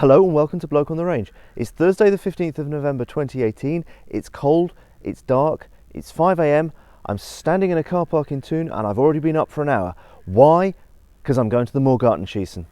Hello and welcome to Bloke on the Range. It's Thursday the 15th of November 2018. It's cold, it's dark, it's 5 AM. I'm standing in a car park in Thun and I've already been up for an hour. Why? Because I'm going to the Morgartenschiessen.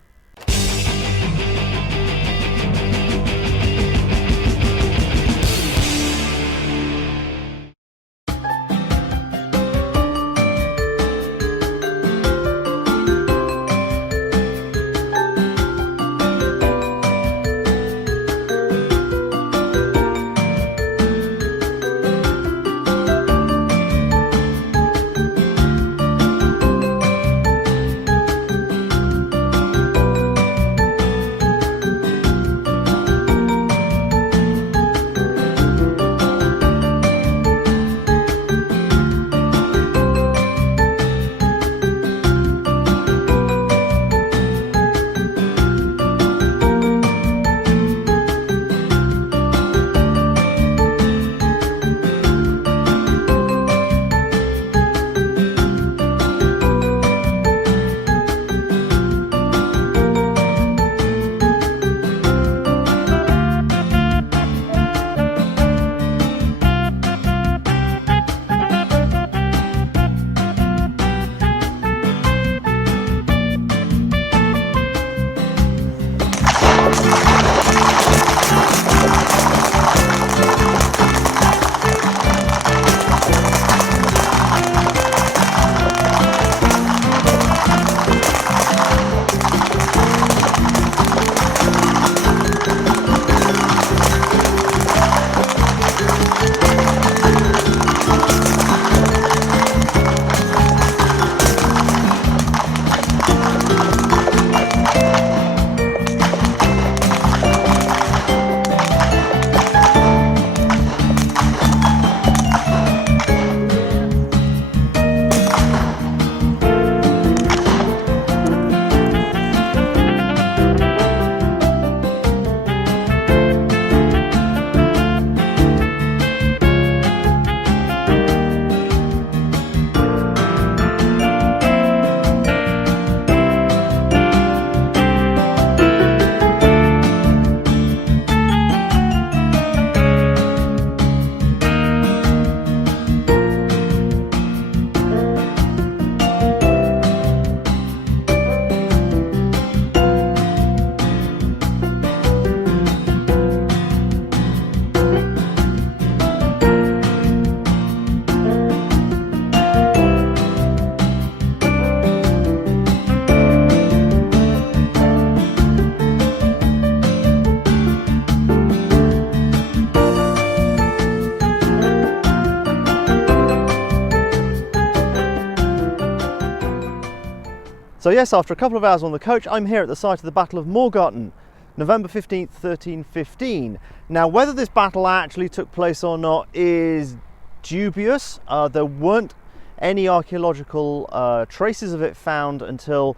So yes, after a couple of hours on the coach, I'm here at the site of the Battle of Morgarten, November 15th, 1315. Now, whether this battle actually took place or not is dubious. There weren't any archaeological traces of it found until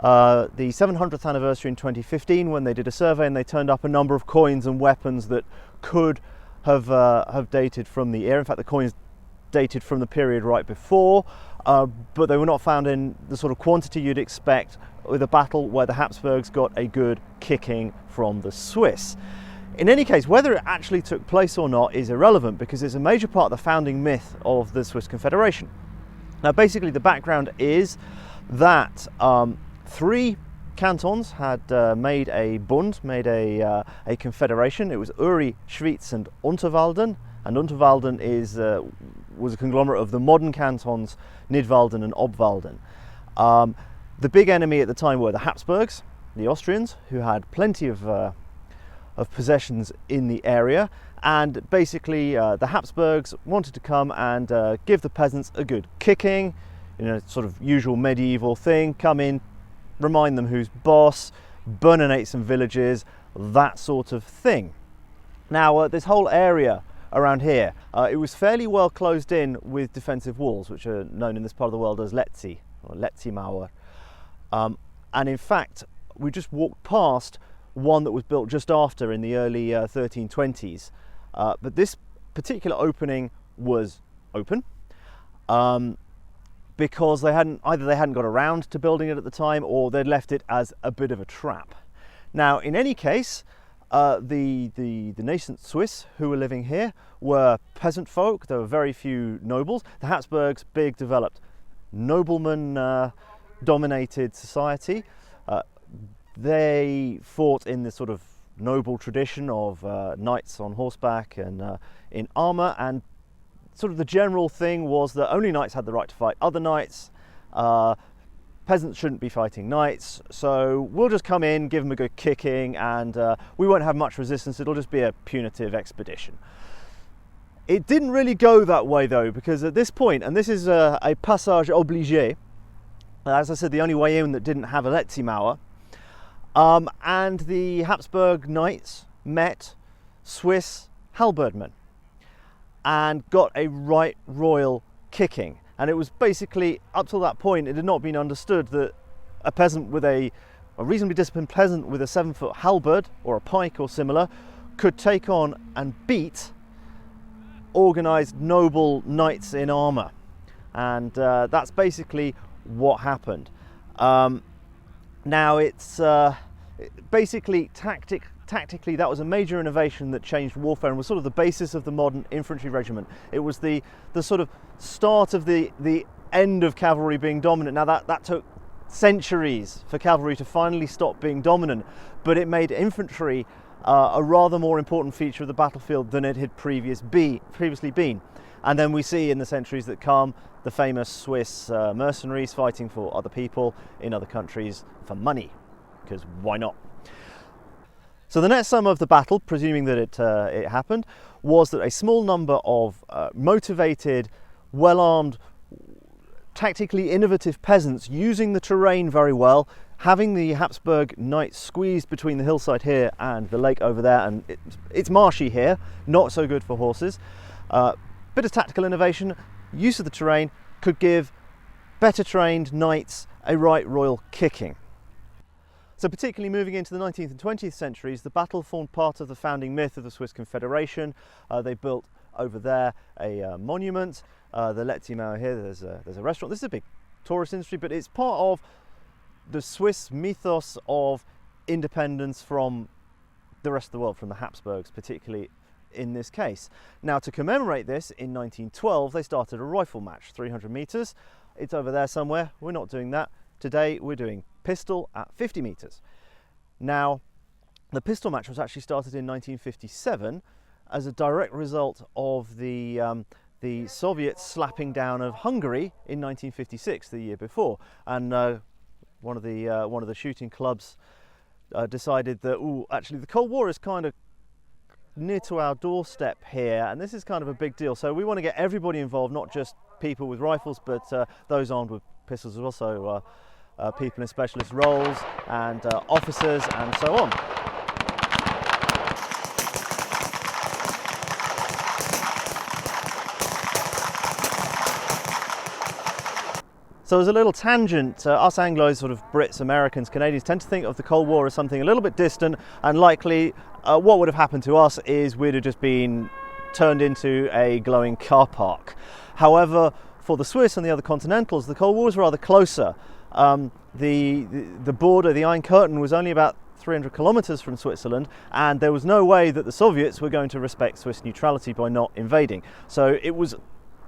the 700th anniversary in 2015, when they did a survey and they turned up a number of coins and weapons that could have dated from the era. In fact, the coins dated from the period right before, but they were not found in the sort of quantity you'd expect with a battle where the Habsburgs got a good kicking from the Swiss. In any case, whether it actually took place or not is irrelevant, because it's a major part of the founding myth of the Swiss Confederation. Now, basically the background is that three cantons had made a Bund, made a confederation. It was Uri, Schwyz and Unterwalden. And Unterwalden was a conglomerate of the modern cantons Nidwalden and Obwalden. The big enemy at the time were the Habsburgs, the Austrians, who had plenty of possessions in the area, and basically the Habsburgs wanted to come and give the peasants a good kicking, sort of usual medieval thing. Come in, remind them who's boss, burninate some villages, that sort of thing. Now, this whole area around here, it was fairly well closed in with defensive walls, which are known in this part of the world as Letzi, or Letzi-Mauer. And in fact, we just walked past one that was built just after in the early 1320s. But this particular opening was open because they hadn't got around to building it at the time, or they'd left it as a bit of a trap. Now, in any case, the nascent Swiss who were living here were peasant folk. There were very few nobles. The Habsburgs, big developed nobleman dominated society. They fought in this sort of noble tradition of knights on horseback and in armour, and sort of the general thing was that only knights had the right to fight other knights. Peasants shouldn't be fighting knights, so we'll just come in, give them a good kicking, and we won't have much resistance. It'll just be a punitive expedition. It didn't really go that way though, because at this point, and this is a passage obligé, as I said, the only way in that didn't have a Letzimauer, and the Habsburg knights met Swiss halberdmen and got a right royal kicking. And it was basically, up till that point, it had not been understood that a peasant with a reasonably disciplined peasant with a 7-foot halberd or a pike or similar could take on and beat organised noble knights in armour. And that's basically what happened. Now it's basically tactically that was a major innovation that changed warfare and was sort of the basis of the modern infantry regiment. It was the sort of start of the end of cavalry being dominant. Now that took centuries for cavalry to finally stop being dominant, but it made infantry a rather more important feature of the battlefield than it had previously been. And then we see in the centuries that come the famous Swiss mercenaries fighting for other people in other countries for money, because why not? So the net sum of the battle, presuming that it happened, was that a small number of motivated, well-armed, tactically innovative peasants using the terrain very well, having the Habsburg knights squeezed between the hillside here and the lake over there, and it's marshy here, not so good for horses. Bit of tactical innovation, use of the terrain could give better trained knights a right royal kicking. So particularly moving into the 19th and 20th centuries, the battle formed part of the founding myth of the Swiss Confederation. They built over there a monument, the Letzimauer here, there's a restaurant. This is a big tourist industry, but it's part of the Swiss mythos of independence from the rest of the world, from the Habsburgs, particularly in this case. Now, to commemorate this, in 1912, they started a rifle match, 300 metres. It's over there somewhere. We're not doing that. Today, we're doing pistol at 50 metres. Now, the pistol match was actually started in 1957 as a direct result of the Soviets slapping down of Hungary in 1956, the year before. And one of the shooting clubs decided that, actually the Cold War is kind of near to our doorstep here, and this is kind of a big deal. So we want to get everybody involved, not just people with rifles, but those armed with pistols as well. So people in specialist roles and officers and so on. So as a little tangent, us Anglos, sort of Brits, Americans, Canadians, tend to think of the Cold War as something a little bit distant, and likely what would have happened to us is we'd have just been turned into a glowing car park. However, for the Swiss and the other continentals, the Cold War was rather closer. The border, the Iron Curtain, was only about 300 kilometers from Switzerland, and there was no way that the Soviets were going to respect Swiss neutrality by not invading. So it was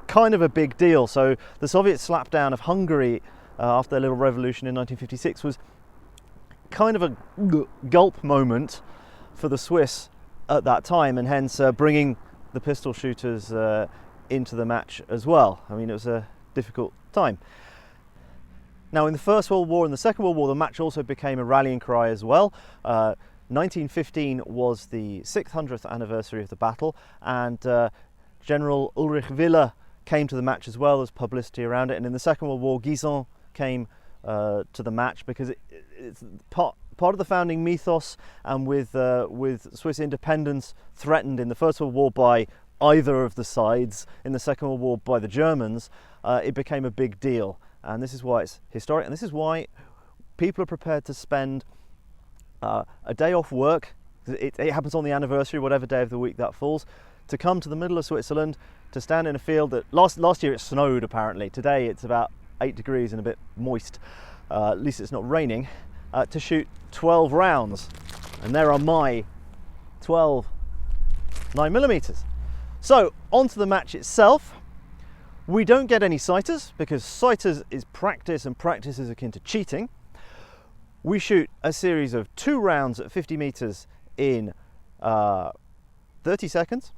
kind of a big deal. So the Soviet slapdown of Hungary after their little revolution in 1956 was kind of a gulp moment for the Swiss at that time, and hence bringing the pistol shooters into the match as well. I mean, it was a difficult time. Now, in the First World War and the Second World War, the match also became a rallying cry as well. 1915 was the 600th anniversary of the battle, and General Ulrich Wille came to the match as well as publicity around it. And in the Second World War, Guisan came to the match because it's part of the founding mythos, and with Swiss independence threatened in the First World War by either of the sides, in the Second World War by the Germans, it became a big deal. And this is why it's historic, and this is why people are prepared to spend a day off work. It happens on the anniversary, whatever day of the week that falls, to come to the middle of Switzerland, to stand in a field that last year it snowed apparently. Today it's about 8 degrees and a bit moist. At least it's not raining. to shoot 12 rounds. And there are my 12 9mm. So, onto the match itself. We don't get any sighters because sighters is practice and practice is akin to cheating. We shoot a series of 2 rounds at 50 meters in 30 seconds,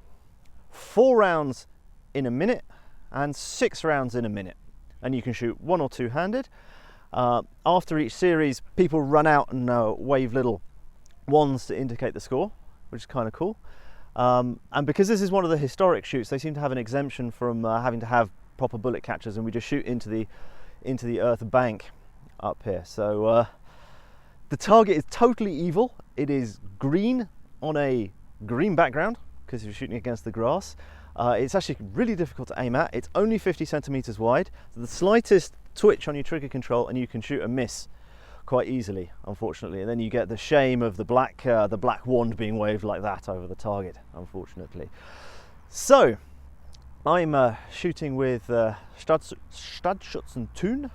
4 rounds in a minute, and 6 rounds in a minute. And you can shoot 1 or 2 handed. After each series, people run out and wave little wands to indicate the score, which is kind of cool. And because this is one of the historic shoots, they seem to have an exemption from having to have proper bullet catchers, and we just shoot into the earth bank up here. So the target is totally evil. It is green on a green background because you're shooting against the grass. It's actually really difficult to aim at. It's only 50 centimeters wide, so the slightest twitch on your trigger control and you can shoot a miss quite easily, unfortunately. And then you get the shame of the black wand being waved like that over the target, unfortunately. So I'm shooting with Stadschützen Thun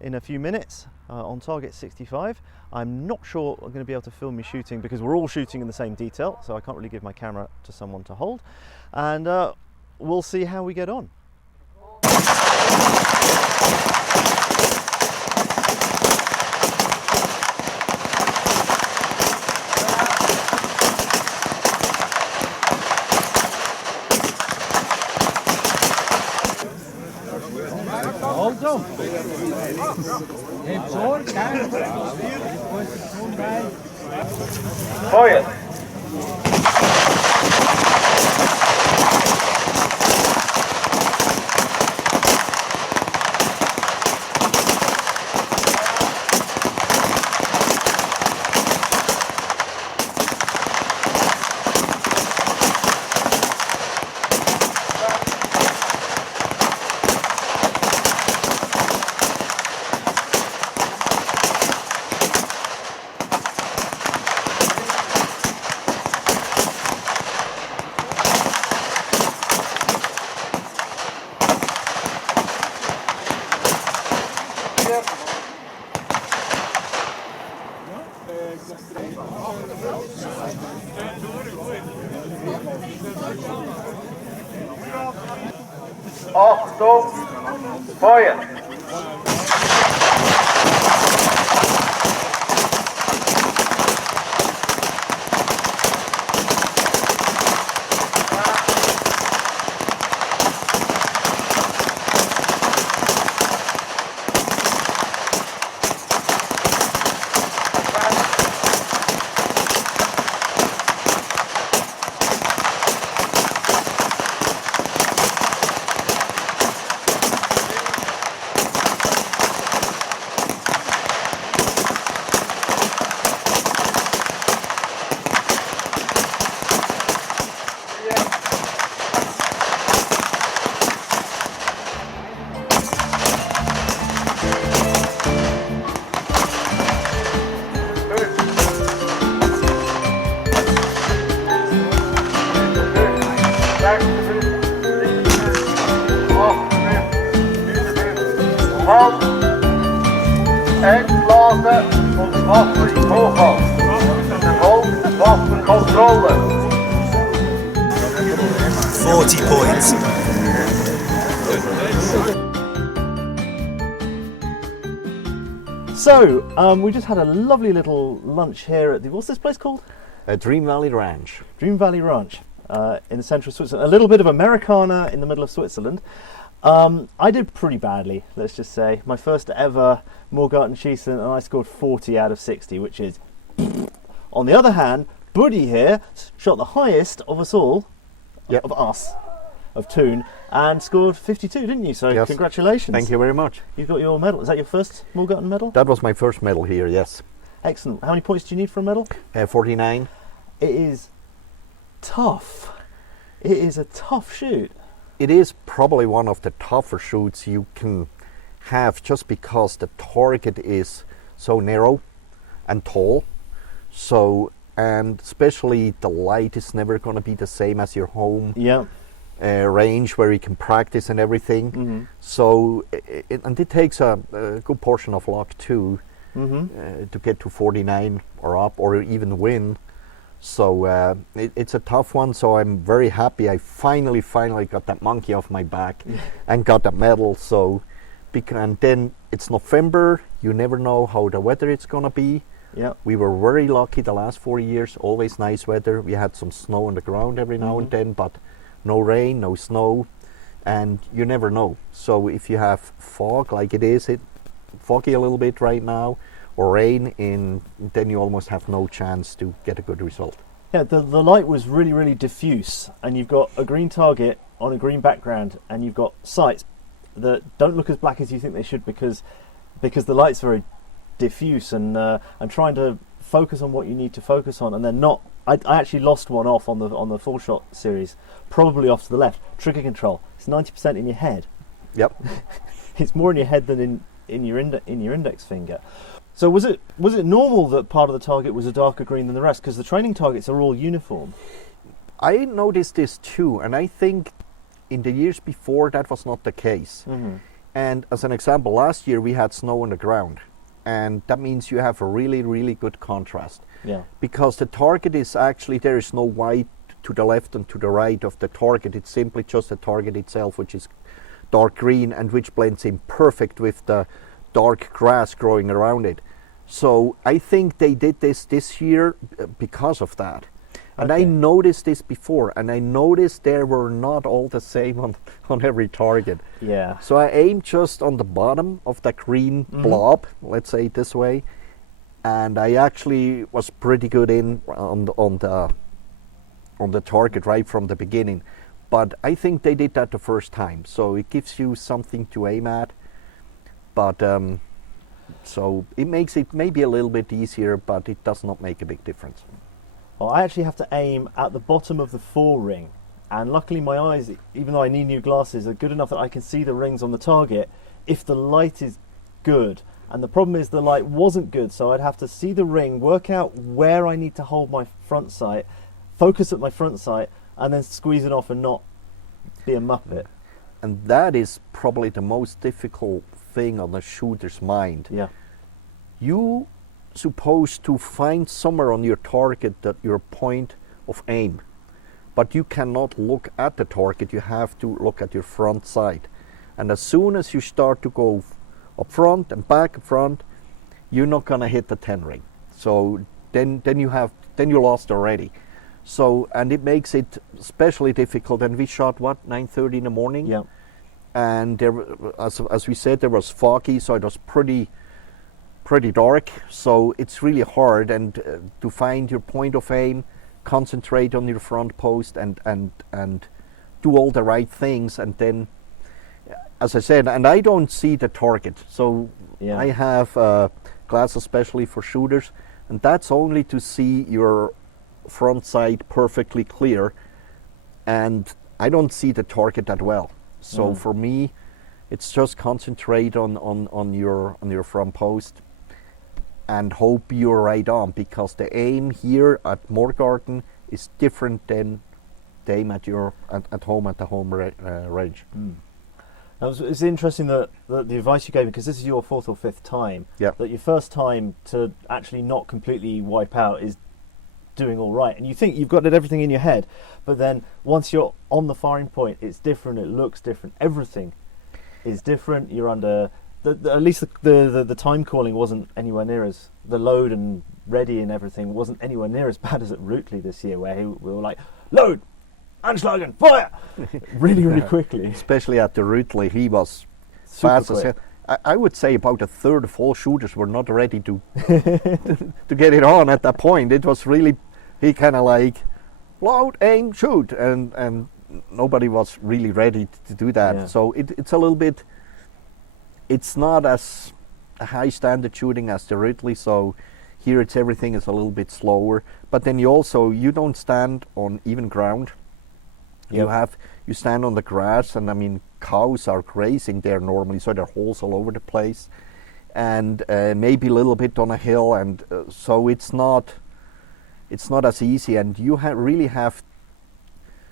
in a few minutes on target 65. I'm not sure I'm going to be able to film me shooting because we're all shooting in the same detail, so I can't really give my camera to someone to hold. And we'll see how we get on. Hold on. Hebt Sorge, gell? Feuer! Achtung, Feuer! Endladen und Waffe in Hochhalt. Verfolgt Waffenkontrolle. 40 points. So, we just had a lovely little lunch here at the, what's this place called? Dream Valley Ranch. Dream Valley Ranch in the centre of Switzerland. A little bit of Americana in the middle of Switzerland. I did pretty badly, let's just say. My first ever Morgartenschiessen, and I scored 40 out of 60, which is... On the other hand, Budi here shot the highest of us all, Yep. of us, of Thun, and scored 52, didn't you? So Yes. congratulations. Thank you very much. You've got your medal. Is that your first Morgarten medal? That was my first medal here, yes. Excellent. How many points do you need for a medal? 49. It is tough. It is a tough shoot. It is probably one of the tougher shoots you can have just because the target is so narrow and tall. So, and especially the light is never going to be the same as your home Yeah. range where you can practice and everything. Mm-hmm. So, and it takes a good portion of luck too. to get to 49 or up, or even win. So it's a tough one. So I'm very happy I finally got that monkey off my back and got that medal. So, and then it's November. You never know how the weather is gonna be. Yeah. We were very lucky the last 4 years. Always nice weather. We had some snow on the ground every now and then, but no rain, no snow, and you never know. So if you have fog, like it is, foggy a little bit right now, or rain, then you almost have no chance to get a good result. Yeah, the light was really, really diffuse, and you've got a green target on a green background, and you've got sights that don't look as black as you think they should because the light's very diffuse, and trying to focus on what you need to focus on, and then not. I actually lost one off on the full shot series, probably off to the left. Trigger control. It's 90% in your head. Yep. It's more in your head than in your index finger. So was it normal that part of the target was a darker green than the rest? Because the training targets are all uniform. I noticed this too, and I think in the years before that was not the case. And as an example, last year we had snow on the ground, and that means you have a really, really good contrast. Yeah. Because the target is actually, there is no white to the left and to the right of the target. It's simply just the target itself, which is dark green and which blends in perfect with the dark grass growing around it. So I think they did this year because of that. And I noticed this before, and I noticed they were not all the same on every target. Yeah. So I aimed just on the bottom of the green blob, let's say it this way, and I actually was pretty good on the target right from the beginning. But I think they did that the first time, so it gives you something to aim at. But so it makes it maybe a little bit easier, but it does not make a big difference. Well, I actually have to aim at the bottom of the ring, and luckily my eyes, even though I need new glasses, are good enough that I can see the rings on the target if the light is good. And the problem is the light wasn't good, so I'd have to see the ring, work out where I need to hold my front sight, focus at my front sight, and then squeeze it off and not be a muppet. And that is probably the most difficult thing on a shooter's mind. Yeah. You supposed to find somewhere on your target that your point of aim, but you cannot look at the target. You have to look at your front sight, and as soon as you start to go up front and back front, you're not gonna hit the 10 ring. So then you lost already. So, and it makes it especially difficult. And we shot 9:30 in the morning. Yeah. And there, as we said, there was foggy, so it was pretty dark. So it's really hard to find your point of aim, concentrate on your front post, and do all the right things. And then, as I said, and I don't see the target, so Yeah. I have glasses especially for shooters, and that's only to see your front sight perfectly clear, and I don't see the target that well. So for me, it's just concentrate on your front post and hope you're right on, because the aim here at Morgarten is different than the aim at home at the home range. It's interesting that the advice you gave me, because this is your 4th or 5th time, Yep. that your first time to actually not completely wipe out is doing all right, and you think you've got everything in your head, but then once you're on the firing point, it's different, it looks different, everything is different. You're under at least the time calling wasn't anywhere near as, the load and ready and everything wasn't anywhere near as bad as at Rootley this year, where we were like, load, Anschlagen, fire, really quickly. Especially at the Rootley, he was Super fast quick. as hell. I would say about a third of all shooters were not ready to to get it on at that point. It was really, he kind of like, load, aim, shoot, and nobody was really ready to do that. Yeah. So it's a little bit, it's not as a high standard shooting as the Rootley, so here everything is a little bit slower. But then you don't stand on even ground. Yep. You stand on the grass, and I mean, cows are grazing there normally, so there are holes all over the place, and maybe a little bit on a hill, and so it's not as easy, and you really have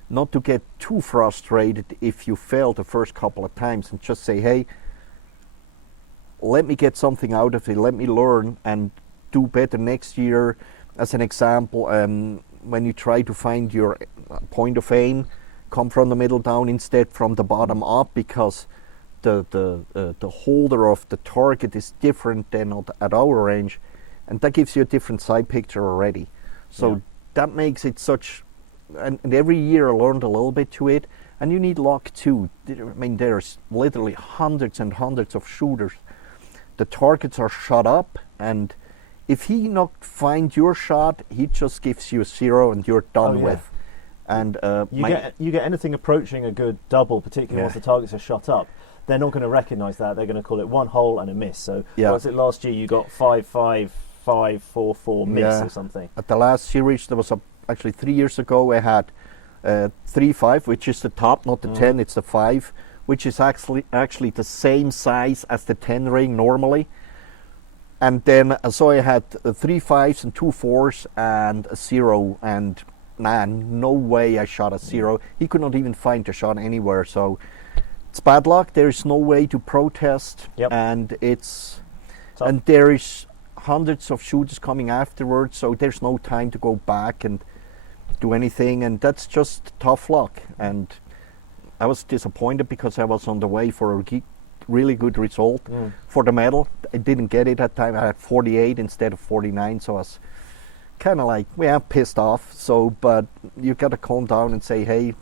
not to get too frustrated if you fail the first couple of times, and just say, hey, let me get something out of it, let me learn and do better next year. As an example, when you try to find your point of aim, come from the middle down instead from the bottom up, because the holder of the target is different than at our range, and that gives you a different sight picture already. So that makes it such, and every year I learned a little bit to it, and you need luck too. I mean, there's literally hundreds and hundreds of shooters. The targets are shot up, and if he not find your shot, he just gives you a 0 and you're done with. And you get anything approaching a good double, particularly once the targets are shot up. They're not going to recognise that. They're going to call it one hole and a miss. So what was it last year? You got 5-5, 5-4-4 miss or something. At the last series, there was actually 3 years ago, I had 3-5, which is the top, not the 10. It's the 5, which is actually the same size as the 10 ring normally. And then so I had 3 5s and 2 4s and a 0, and no way I shot a 0. He could not even find the shot anywhere. So it's bad luck. There is no way to protest, and it's tough. And there is hundreds of shooters coming afterwards, so there's no time to go back and do anything, and that's just tough luck. And I was disappointed because I was on the way for a really good result for the medal. I didn't get it at time. I had 48 instead of 49, so I was kind of like, pissed off. So, but you got to calm down and say, hey,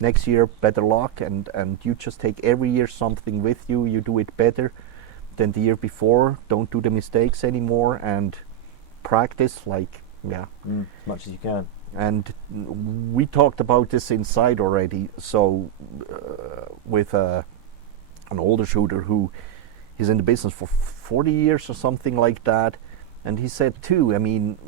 next year better luck, and you just take every year something with you. You do it better than the year before. Don't do the mistakes anymore, and practice as much as you can. And we talked about this inside already. So with an older shooter who is in the business for 40 years or something like that, and he said too, I mean,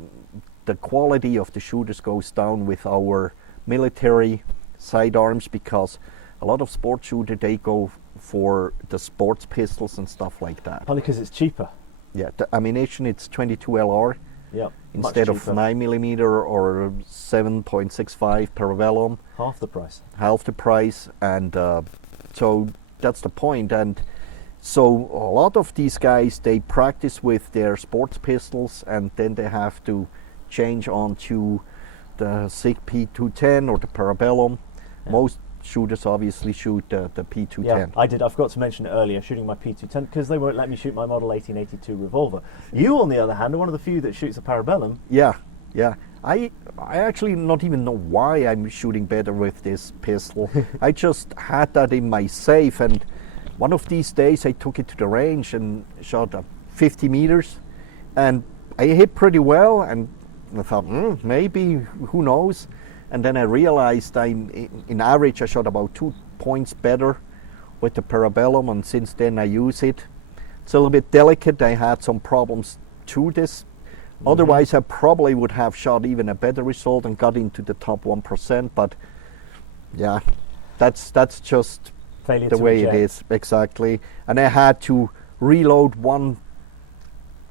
the quality of the shooters goes down with our military sidearms, because a lot of sports shooters, they go for the sports pistols and stuff like that. Probably because it's cheaper. Yeah, the ammunition, it's 22 LR instead of 9mm or 7.65 Parabellum. Half the price. And so that's the point. And so a lot of these guys, they practice with their sports pistols, and then they have to change on to the SIG P210 or the Parabellum. Most shooters obviously shoot the P210. Yeah, I did. I forgot to mention it earlier, shooting my P210, because they won't let me shoot my Model 1882 revolver. You, on the other hand, are one of the few that shoots a Parabellum. Yeah. I actually not even know why I'm shooting better with this pistol. I just had that in my safe, and one of these days I took it to the range and shot 50 meters, and I hit pretty well, and I thought, maybe, who knows? And then I realized in average I shot about 2 points better with the Parabellum, and since then I use it. It's a little bit delicate. I had some problems to this. Otherwise I probably would have shot even a better result and got into the top 1%, but yeah, that's just failure the way it is. Exactly. And I had to reload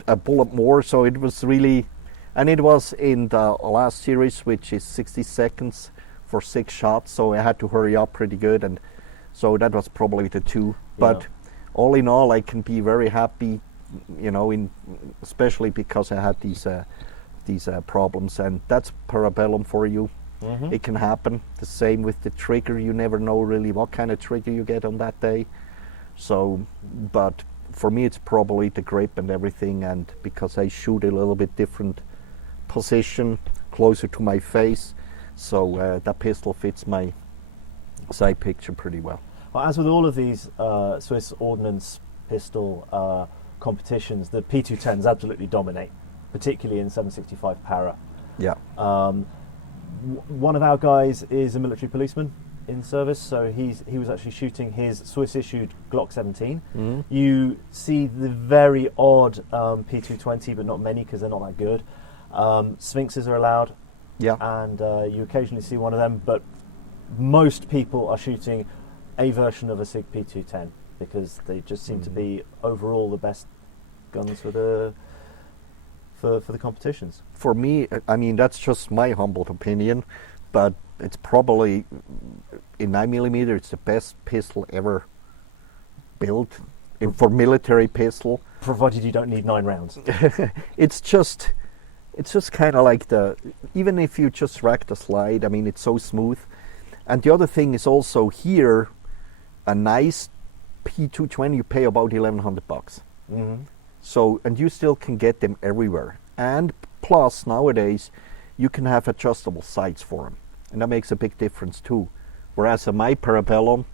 a bullet more, so it was really, and it was in the last series, which is 60 seconds for 6 shots, so I had to hurry up pretty good, and so that was probably the 2. But all in all, I can be very happy, especially because I had these problems, and that's Parabellum for you. It can happen. The same with the trigger. You never know really what kind of trigger you get on that day. So, but for me, it's probably the grip and everything, and because I shoot a little bit different position, closer to my face, so that pistol fits my sight picture pretty well. Well, as with all of these Swiss Ordnance pistol competitions, the P210s absolutely dominate, particularly in 765 Para. Yeah. One of our guys is a military policeman in service, so he was actually shooting his Swiss-issued Glock 17. You see the very odd P220, but not many because they're not that good. Sphinxes are allowed, and you occasionally see one of them, but most people are shooting a version of a SIG P210 because they just seem to be overall the best guns for the competitions. For me, I mean, that's just my humble opinion, but it's probably in 9mm it's the best pistol ever built. for military pistol. Provided you don't need 9 rounds. It's just kind of like even if you just rack the slide, I mean, it's so smooth. And the other thing is also here, a nice P220 you pay about $1,100 bucks. Mm-hmm. So, and you still can get them everywhere. And plus nowadays you can have adjustable sights for them, and that makes a big difference too. Whereas on my Parabellum,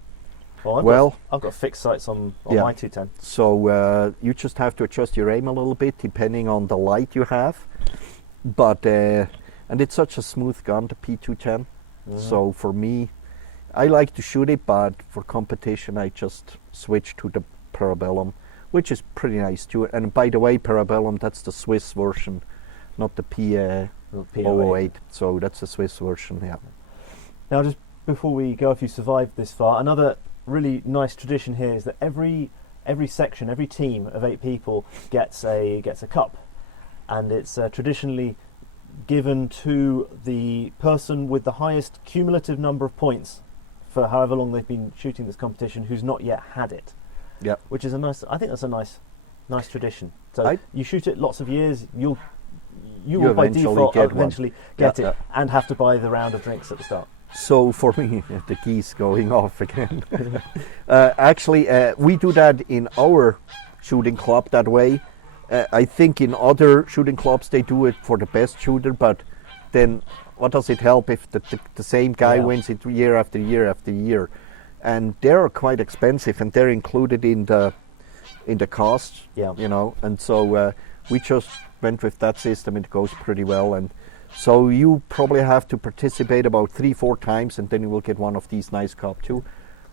I've got fixed sights on yeah. my 210. So you just have to adjust your aim a little bit depending on the light you have. But and it's such a smooth gun, the P210. So for me, I like to shoot it, but for competition I just switch to the Parabellum, which is pretty nice too. And by the way, Parabellum, that's the Swiss version, not the P008. So that's the Swiss version, yeah. Now, just before we go, if you survived this far, another really nice tradition here is that every section, every team of 8 people gets a cup, and it's traditionally given to the person with the highest cumulative number of points for however long they've been shooting this competition who's not yet had it. Yeah. Which is I think that's a nice tradition. So you shoot it lots of years, you will by default eventually get it and have to buy the round of drinks at the start. So for me, the geese going off again. Actually, we do that in our shooting club that way. I think in other shooting clubs they do it for the best shooter, but then what does it help if the same guy wins it year after year after year? And they're quite expensive, and they're included in the cost. Yeah. You know, and so we just went with that system. It goes pretty well, and so you probably have to participate about 3-4 times, and then you will get one of these nice cup too.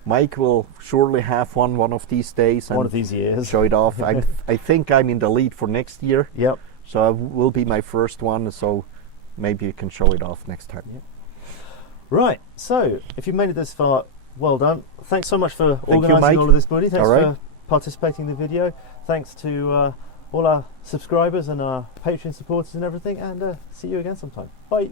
Mike will surely have one of these days. And one of these years. Show it off. I think I'm in the lead for next year. Yep. So it will be my first one, so maybe you can show it off next time. Yep. Right, so if you've made it this far, well done. Thanks so much for organising all of this, Budi. Thanks for participating in the video. Thanks to all our subscribers and our Patreon supporters and everything, and see you again sometime. Bye.